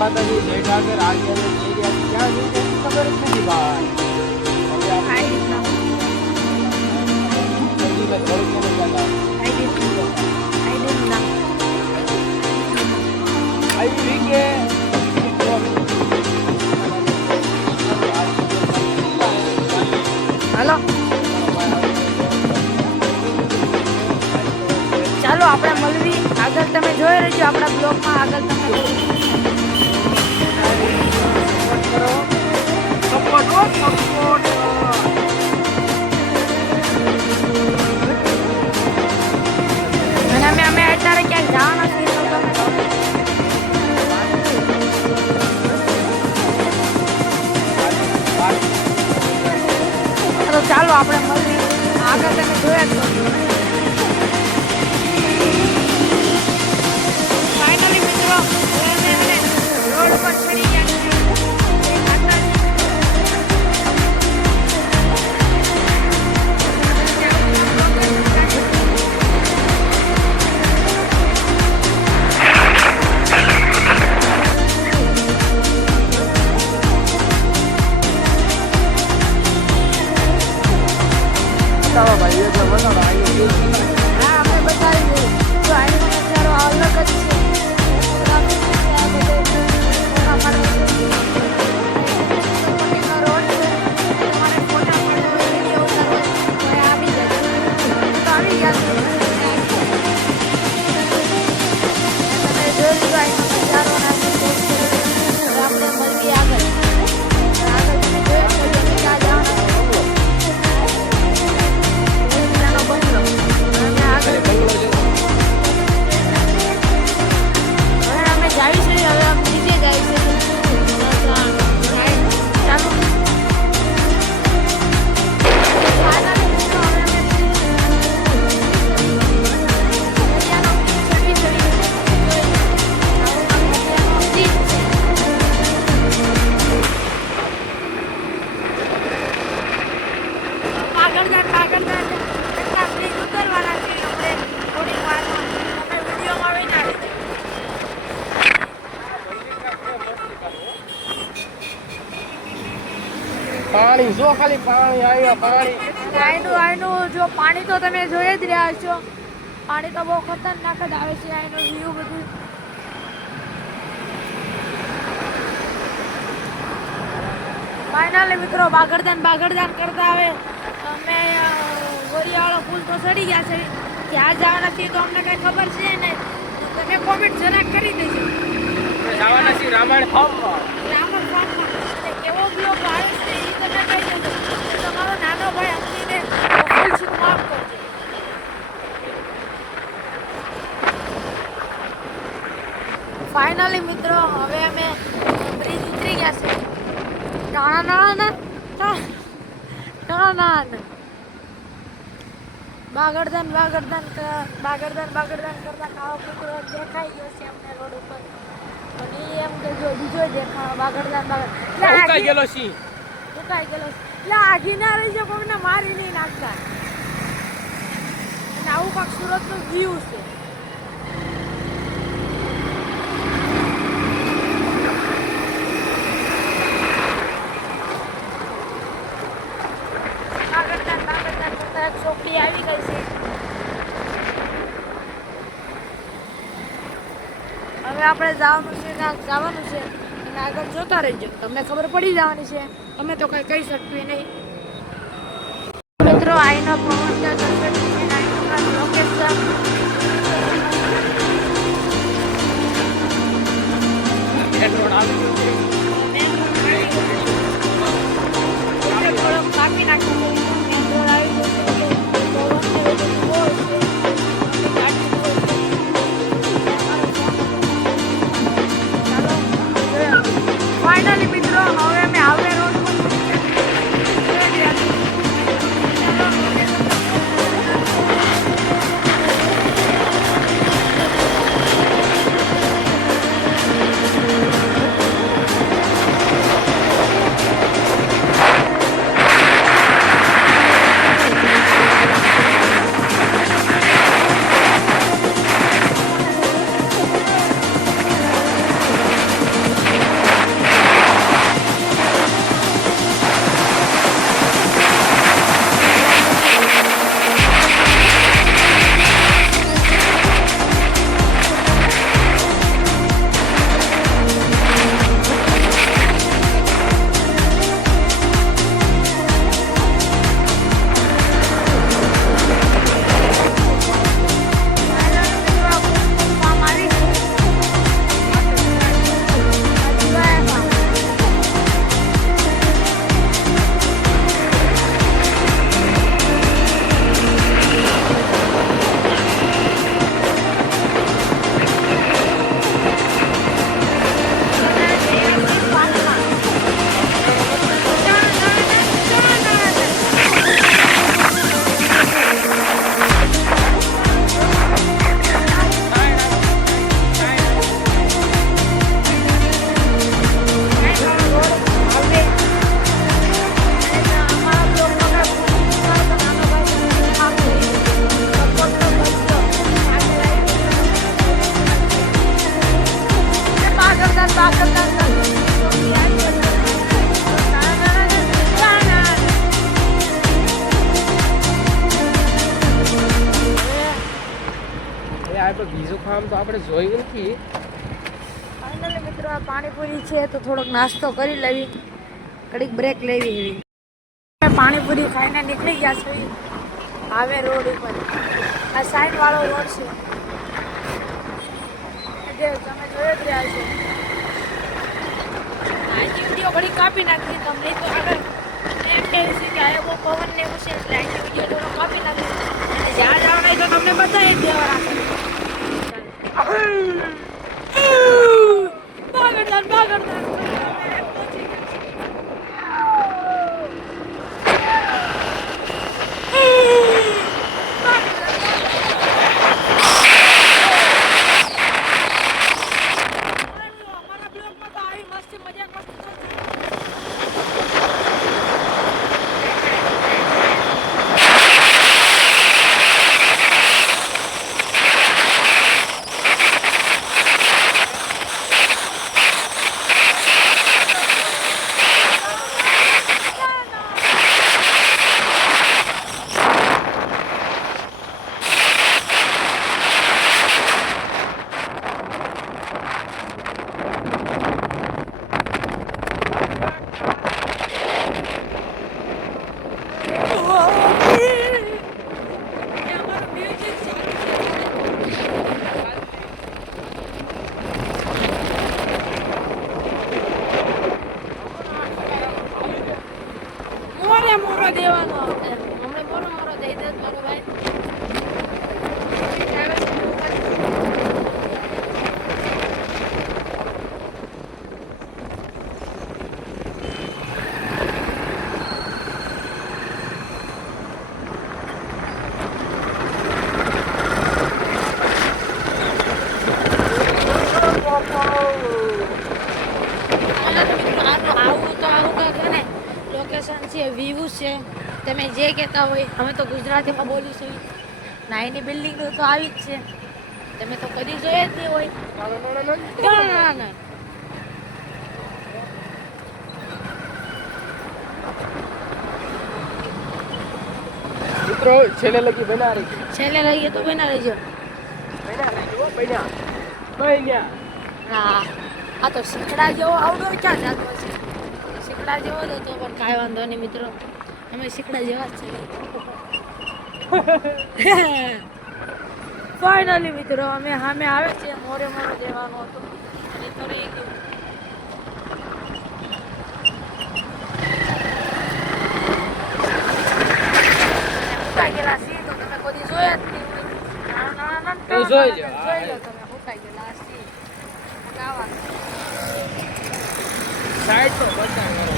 માતાજી જય ઠાકર આજે ક્યાં જઈ છે ખબર જ નથી ભાઈ. હાલો ચાલો આપણે મળવી આગળ. તમે જોઈ રહેજો આપણા બ્લોગમાં આગળ. તમે અને અમે અત્યારે ક્યાંક જવાના છીએ તો ચાલો આપણે મળીએ આગળ. તમે જોયા છો ફાઇનલી મિત્રો રોડ પર ચડી ગયા છીએ. ભાઈ એટલે બનાવો હા આપણે બતાવી દઈએ. જો આનો નજારો અલગ જ છે. પાણી જો ખાલી પાણી આવ્યા પાણી. આનું જો પાણી તો તમે જોઈ જ રહ્યા છો. પાણી તો બહુ ખતરનાક જ આવે છે. આનું વ્યૂ બધું ફાઇનલી મિત્રો બાગડદાન કરતા હવે અમે ગોરિયાવાળો પુલ તો ચડી ગયા છે. ક્યાં જવાના છીએ તો અમને કઈ ખબર છે ને. તમે કોમેન્ટ જરાક કરી દેજો. જવાના છીએ રામાયણ ફાર્મમાં. રામાયણ ફાર્મમાં કેવો બ્લોગ આવે છે એ તમે કહી દેજો. તમારો નાનો ભાઈ અમને ફૂલ છૂટ માફ કરજો. ફાઇનલી મિત્રો હવે અમે બ્રિજ ઉતરી ગયા છે. બાગડદાન કરતા કાળો કૂતરો દેખાઈ ગયો છે અમને રોડ ઉપર. અને એમ કે જો બીજો દેખાણો બાગડદાન ઉકાઈ ગયેલો સી ઉકાઈ ગયેલો. એટલે આઘી ના રહી છે કોઈને મારી નહીં નાખતા. અને આવું કાંક સુરતનું વ્યૂ છે. ચોકડી આવી ગઈ છે. હવે આપણે જવાનું છે અને આગળ જોતા રહેજો. તમને ખબર પડી જવાની છે. તમે તો કઈ કહી શકવી નહીં. મિત્રો આઈનો પવન લોકેશન થોડોક કાપી નાખ્યો. ફાઇનલી મિત્રો હવે અમે આવે રોડ તો આપણે જોયું નથી. ફાઇનલી મિત્રો આ પાણીપુરી છે તો થોડોક નાસ્તો કરી લેવી, ઘડીક બ્રેક લેવી એવી. પાણીપુરી ખાઈને નીકળી ગયા છે હાવે રોડ ઉપર. આ સાઈડ વાળો રોડ છે જે તમે જોઈ જ રહ્યા છો. આજની વિડીયો ઘડી કાપી નાખી તમને તો આગળ એમ કહેવું છે કે આ બહુ પવન ને એવું છે એટલે આજની વિડીયો થોડો કાપી નાખી અને જ્યાં જવાના તો તમને બતાવી જ દેવાના છે. બાગડદાન મોરો દેવાનો હમણાં મોરો દઈ દે મારો ભાઈ. વ્યૂ છે તમે જે કહેતા હોય અમે તો ગુજરાતીમાં બોલીશું. નાઈની બિલ્ડિંગ તો આવી જ છે, તમે તો કદી જોઈ જ નહીં હોય. ના મિત્રો છેલ્લે લગી બના રહી, છેલ્લે રહીએ તો બના રહેજો. હા આ તો શીખડા જેવો આવડો ક્યાં જાતો છે. શીખડા જેવો જ હતો પણ કાંઈ વાંધો નહીં મિત્રો, અમે શીખડા જેવા જ છીએ. ફાઇનલી મિત્રો અમે સામે આવે છે, મોરે દેવાનો હતો અને તો રહી ગયું. ફૂંકાઈ ગયેલા સી તો તમે કોઈ જોયા જ નહીં હોય. જોઈ લો તમે ફૂંકાઈ ગયેલા સી સાઈડ તો બચાવ કરો.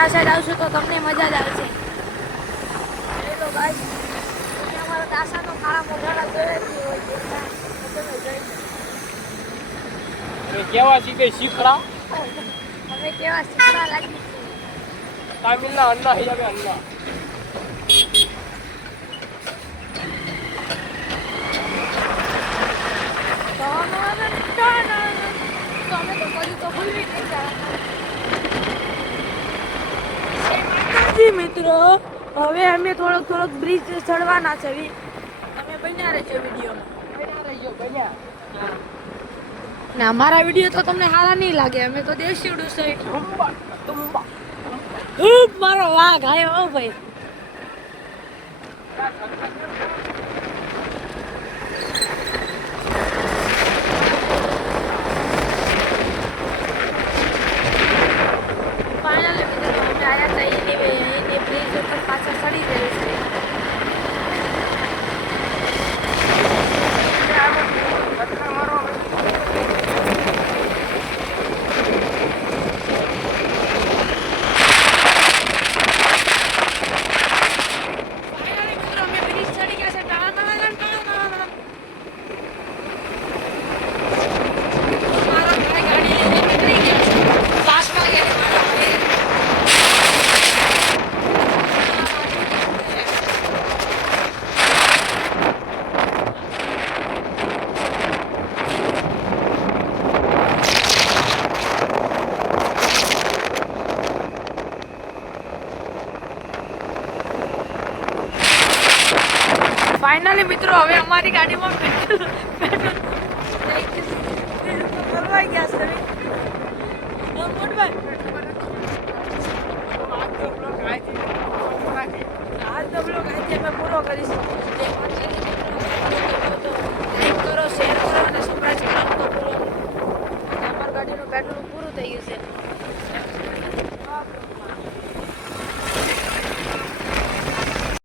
આ સાઈડ આવશો તો તમને મજા જ આવશે. તો ગાઈસ તમે અમારા દાસાનો ખાડા મોઢાડા જોયા જ હોય છે. તમે કેવા શીખે શીખડા? અમે કેવા શીખડા લાગી છે. તામિલના અન્ના હિસાબે અન્ના. અમે તો કર્યું તો ભૂલવી નહીં જવાના. મિત્રો હવે અમે થોડોક બ્રિજ ચડવાના છે. તમે બન્યા રહેજો વિડીયોમાં. ને અમારા વિડીયો તો તમને સારા નહીં લાગે, અમે તો દેશી ઉડું મારો વાઘ આયો હો ભાઈ. પાછા ચડી જાય છે. ફાઇનલી મિત્રો હવે અમારી ગાડીમાં પેટ્રોલ ભરવાઈ ગયા છે મોટભાઈ આજ તો બ્લોગ આજે અમે પૂરો કરીશું